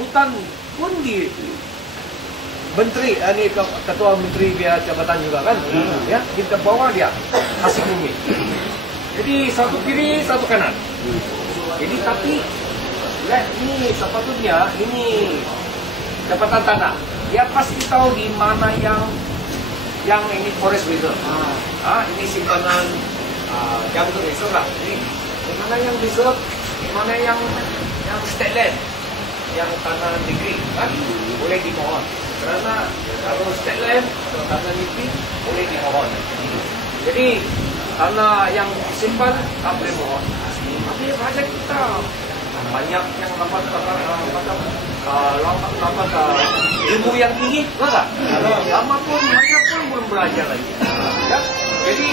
hutan pun di menteri, ini ketua menteri dia jabatan juga kan, ya kita bawa dia kasih bumi. Jadi satu kiri satu kanan. Jadi tapi ini sepatutnya ini jabatan tanah. Dia pasti tahu di mana yang ini forest reserve. Ini simpanan jungle reserve lah. Jadi di mana yang reserve, di mana yang state land, yang tanah negeri kan boleh dimohon. Karena kalau state land atau tanah negeri boleh dimohon. Jadi tanah yang simpan tak boleh mohon. Tapi rakyat kita banyak yang dapat ilmu yang tinggi, enggak? Lama pun banyak pun belum belajar lagi. Ya? Jadi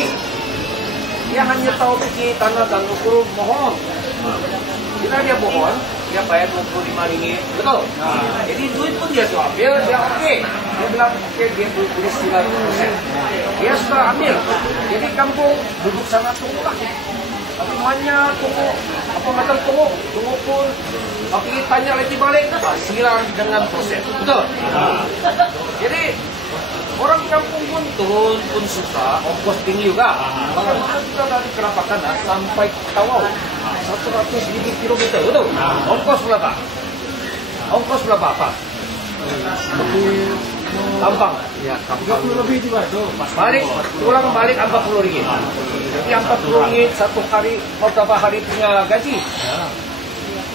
dia hanya tahu pergi tanah dan ukur mohon. Bila dia mohon, dia bayar 25 ringgit, betul? Jadi duit pun dia sudah ambil, dia oke. Dia bilang oke, dia boleh 9%. Dia sudah ambil. Jadi kampung duduk sana tunggu lah. Tapi banyak tunggu, apa macam tunggu pun. Tapi tanya lagi balik, silang dengan proses, betul? Jadi orang kampung pun turun pun susah, ongkos tinggi juga. Kalau kita dari Kerapatan sampai Tawau 100 lebih kilometer, betul? Ongkos berapa? Ongkos berapa apa? Tampang, ya, 30 lebih juga tuh. Balik, pulang balik 40 ringgit. Jadi 40 ringgit satu hari, mau berapa hari punya gaji?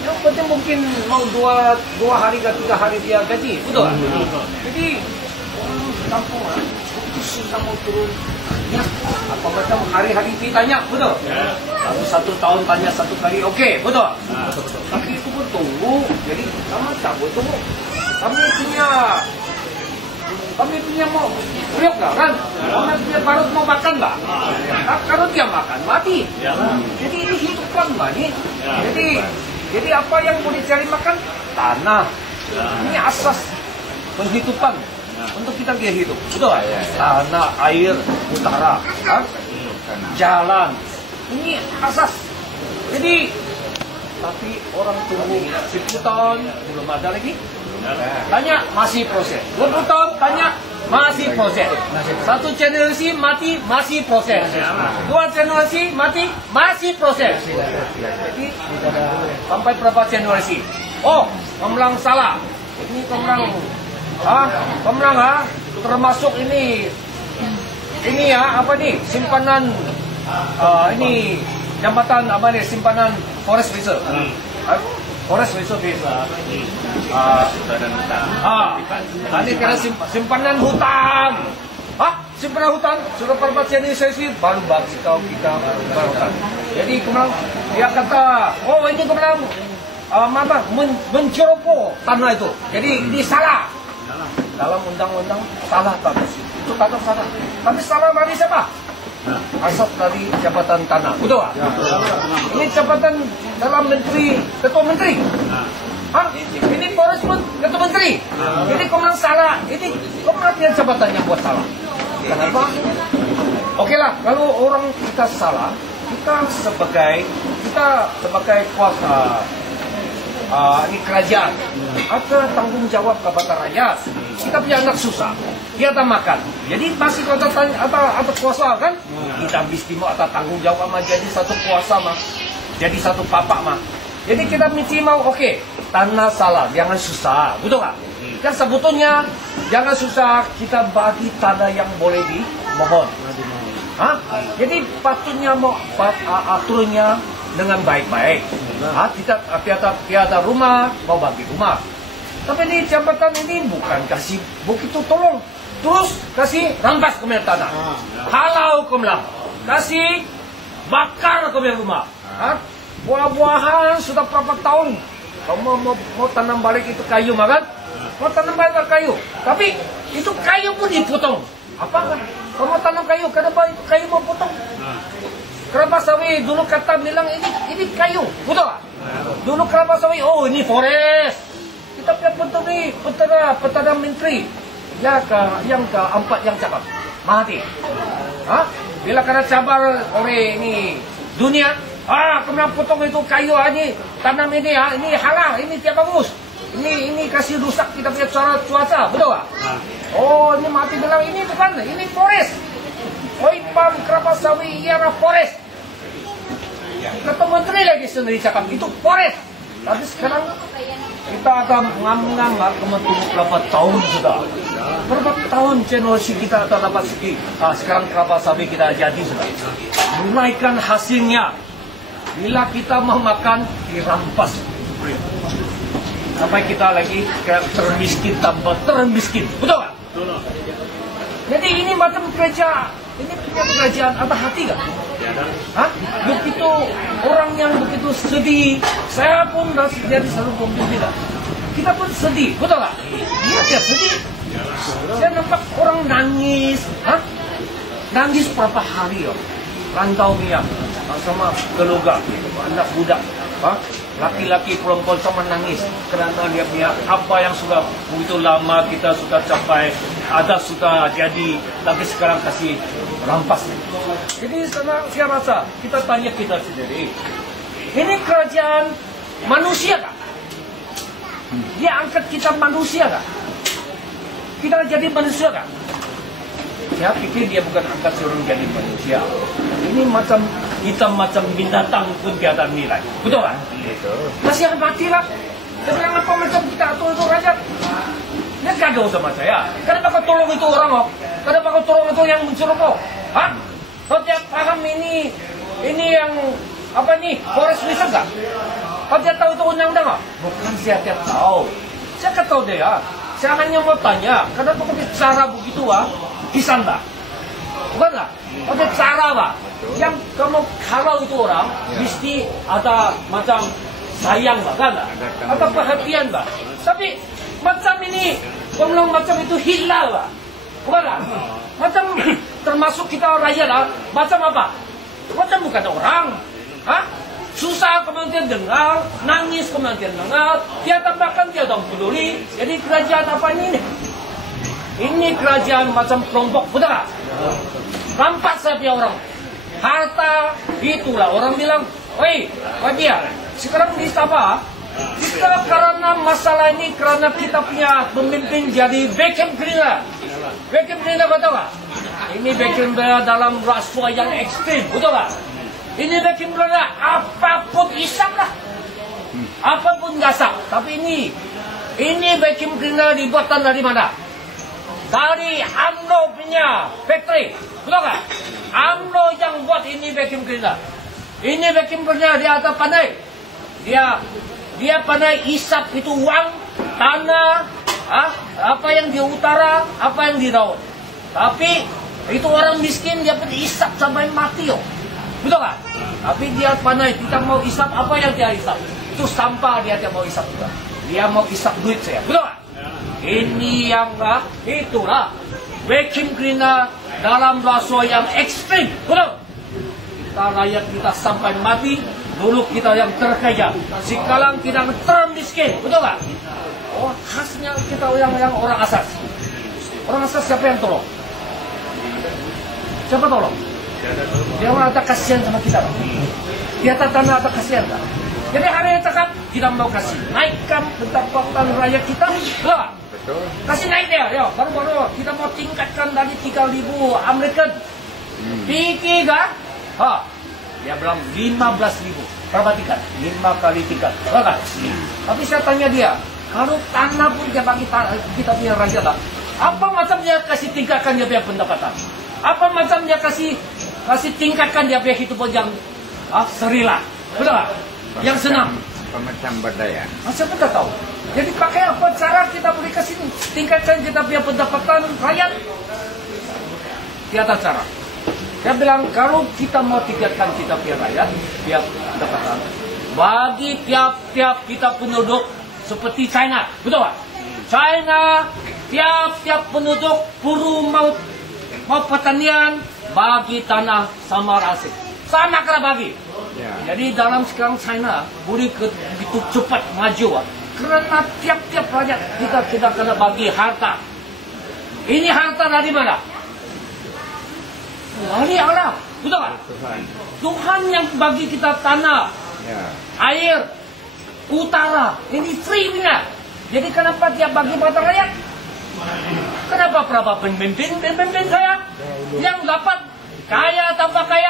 Yang penting mungkin mau dua hari ke 3 hari dia gaji, betul? Jadi kampung susah mau turun. Ya, apa macam hari-hari ditanya, betul? Lalu 1 tahun tanya 1 kali, oke, betul? Tapi itu pun tunggu, jadi sama cabut tunggu. Kami punya mau kriuk nggak kan? Kami punya parut mau makan nggak? Kalau dia makan mati. Jadi ini hidupkan bani. Jadi apa yang mau dicari makan? Tanah. Ini asas penghidupan untuk kita dia hidup. Betul? Tanah, air, utara, jalan. Ini asas. Jadi tapi orang tunggu 10 tahun belum ada lagi. Tanya masih proses. 20 tahun tanya masih proses. 1 generasi mati masih proses. 2 generasi mati masih proses. Jadi sampai berapa generasi? Oh, Komlang salah. Ini Komlang, termasuk ini ya apa nih simpanan ini jambatan apa nih simpanan forest reserve. Forest reserve desa. Ini kira simpanan hutan. Simpanan hutan sudah berapa sesi baru bagi kau kita hutan. Jadi kemudian dia kata, oh ini kemudian menceroboh tanah itu. Jadi ini salah. Dalam undang-undang salah bagus. Itu kata salah. Tapi salah dari siapa? Asal dari jabatan tanah, betul? Ini jabatan dalam menteri, ketua menteri. Ini forest pun ketua menteri. Jadi komang salah. Ini komang dia jabatan yang buat salah. Kenapa? Oke lah, kalau orang kita salah, kita sebagai kuasa ini kerajaan, ada tanggung jawab kepada rakyat. Kita punya anak susah, dia tak makan. Jadi masih kata ada kuasa kan? Kita mesti mau ada tanggung jawab mah jadi satu kuasa mah, jadi satu papak mah. Jadi kita mesti mau oke, tanah salah, jangan susah, betul tak? Kan sebetulnya jangan susah, kita bagi tanah yang boleh dimohon. Jadi patutnya mau aturnya dengan baik-baik. Kita tiada rumah mau bagi rumah. Tapi ini jabatan ini bukan kasih begitu tolong, terus kasih rampas ke tanah, halau ke kasih bakar ke rumah. Buah-buahan sudah berapa tahun kamu mau tanam balik itu kayu makan, mau tanam balik kayu, tapi itu kayu pun dipotong. Apa kan? Kamu tanam kayu, kenapa itu kayu mau potong? Kelapa sawit dulu kata bilang ini kayu, betul tak? Dulu kelapa sawit, oh ini forest. Kita punya petara menteri yang keempat yang cabar mati. Bila kena cabar oleh ini dunia, kemudian potong itu kayu ini tanam ini halal, ini tidak bagus. Ini kasih rusak kita punya cuaca, betul nggak? Oh, ini mati bilang ini bukan, ini forest. Oipam kelapa sawit ialah forest. Kata menteri lagi sendiri cakap itu forest. Tapi sekarang kita akan mengambil kementerian berapa tahun sudah. Berapa tahun generasi kita akan dapat segi. Sekarang kelapa sawit kita jadi sudah. Menaikkan hasilnya. Bila kita mau makan, dirampas. Sampai kita lagi termiskin tambah termiskin. Betul tak? Jadi ini macam kerja. Ini punya pekerjaan apa hati kan? Hah? Begitu orang yang begitu sedih, saya pun dah jadi satu pemimpin. Kita pun sedih, betul tak? Iya, dia sedih. Saya nampak orang nangis, nangis berapa hari ya? Rantau minyak sama keluarga, anak budak, laki-laki perempuan sama nangis kerana dia punya apa yang sudah begitu lama kita sudah capai, ada sudah jadi, tapi sekarang kasih rampas. Jadi saya rasa kita tanya kita sendiri, ini kerajaan manusia tak? Dia angkat kita manusia tak? Kita jadi manusia tak? Saya pikir dia bukan angkat suruh jadi manusia. Ini macam kita macam binatang pun tiada nilai. Betul kan? Betul. Masih akan mati lah. Saya bilang apa macam kita atur itu raja. Dia gaduh sama saya. Kenapa kau tolong itu orang kok? Kenapa kau tolong itu yang mencuri kau? Hah? Kau tiap paham ini yang apa nih? Forest Reserve tak? Kau tiap tahu itu undang-undang tak? Bukan saya tiap tahu. Saya kata dia. Saya hanya mau tanya. Kenapa kau bicara begitu Kisan tak? Bukan tak? Ada cara tak? Yang kamu kalau itu orang mesti ada macam sayang tak? Kan tak? Atau perhatian tak? Tapi macam ini, kalau macam itu hilang tak? Bukan tak? Macam termasuk kita rakyat tak? Macam apa? Macam bukan orang. Susah kemudian dengar, nangis kemudian dengar, dia tambahkan dia tak peduli. Jadi kerajaan apa ini? Ini kerajaan macam kelompok, betul tak? Rampas saya punya orang. Harta, itulah orang bilang, woi, dia sekarang di apa? Kita karena masalah ini, karena kita punya pemimpin jadi vacuum cleaner. Vacuum cleaner betul tak? Ini vacuum cleaner dalam rasuah yang ekstrim, betul tak? Ini vacuum cleaner, apapun isap lah. Apapun gasak. Tapi ini vacuum cleaner dibuatkan dari mana? Dari AMNO punya factory, betul tak? AMNO yang buat ini vacuum cleaner. Ini vacuum cleaner dia ada pandai. Dia pandai isap itu uang, tanah, apa yang di utara, apa yang di laut. Tapi itu orang miskin dia pun isap sampai mati betul tak? Tapi dia pandai, kita mau isap apa yang dia isap? Itu sampah dia mau isap juga. Dia mau isap duit saya, betul tak? Ini yang itulah vacuum cleaner dalam rasuah yang ekstrim, betul? Kita rakyat kita sampai mati, dulu kita yang terkaya, sekarang kita termiskin, betul tak? Oh, khasnya kita yang orang asas. Orang asas siapa yang tolong? Siapa tolong? Dia ada kasihan sama kita. Dia tanah ada kasihan tak? Jadi hari ini cakap kita mau kasih naikkan pendapatan rakyat kita, betul tak? Kasih naik dia, baru-baru kita mau tingkatkan dari 3.000 American. Tinggi kan? Dia bilang 15.000. Berapa tingkat? 5 kali tingkat. Kan? Tapi saya tanya dia, kalau tanah pun dia bagi kita punya raja tak? Apa macam dia kasih tingkatkan dia punya pendapatan? Apa macam dia kasih tingkatkan dia punya hidup yang serilah? Betul tak? Yang senang. Pemecah berdaya. Siapa tak tahu? Jadi pakai apa cara kita boleh kasih tingkatkan kita punya pendapatan rakyat? Tiada cara. Dia bilang kalau kita mau tingkatkan kita punya rakyat, tiap pendapatan, bagi tiap-tiap kita penduduk seperti China, betul tak? China tiap-tiap penduduk perlu mau pertanian bagi tanah sama rasik. Sama kena bagi. Jadi dalam sekarang China boleh begitu cepat maju. Kerana tiap-tiap rakyat kita kena bagi harta. Ini harta dari mana? Dari Allah, betul tak? Tuhan yang bagi kita tanah, air, utara. Ini free punya. Jadi kenapa dia bagi pada rakyat? Kenapa berapa pemimpin saya yang dapat kaya tambah kaya?